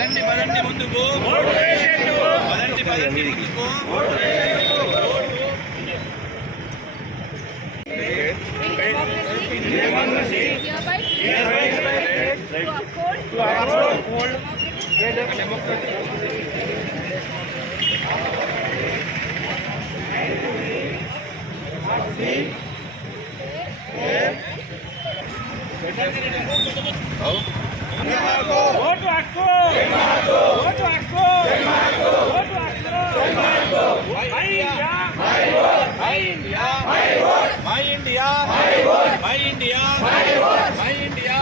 పదండి పదండి ముందుకు పదండి పదండి ముందుకు ఓటు హక్కు ఓటు హక్కు ఓటు హక్కు my India my India my India my India my India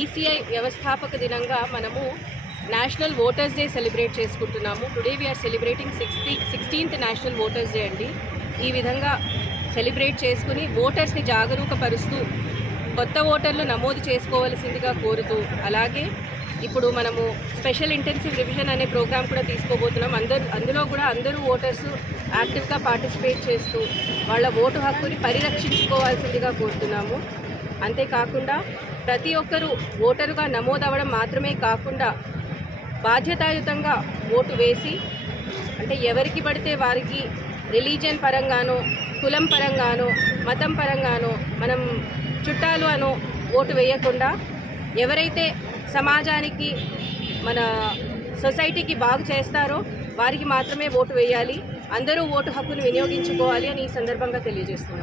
ECI వ్యవస్థాపక దినంగా మనము నేషనల్ ఓటర్స్ డే సెలబ్రేట్ చేసుకుంటున్నాము. Today we are celebrating 16th national voters day అండి. ఈ విధంగా సెలబ్రేట్ చేసుకుని ఓటర్స్ని జాగరూకపరుస్తూ కొత్త ఓటర్లు నమోదు చేసుకోవాల్సిందిగా కోరుతూ, అలాగే ఇప్పుడు మనము స్పెషల్ ఇంటెన్సివ్ రివిజన్ అనే ప్రోగ్రామ్ కూడా తీసుకోబోతున్నాం. అందులో కూడా అందరూ ఓటర్స్ యాక్టివ్గా పార్టిసిపేట్ చేస్తూ వాళ్ళ ఓటు హక్కుని పరిరక్షించుకోవాల్సిందిగా కోరుతున్నాము. అంతేకాకుండా ప్రతి ఒక్కరూ ఓటరుగా నమోదవ్వడం మాత్రమే కాకుండా బాధ్యతాయుతంగా ఓటు వేసి, అంటే ఎవరికి పడితే వారికి రిలీజియన్ పరంగానో, కులం పరంగానో, మతం పరంగానో, మనం చుట్టాలు అనో ఓటు వేయకుండా ఎవరైతే సమాజానికి మన సొసైటీకి బాగు చేస్తారో వారికి మాత్రమే ఓటు వేయాలి. అందరూ ఓటు హక్కును వినియోగించుకోవాలి అని ఈ సందర్భంగా తెలియజేస్తున్నాం.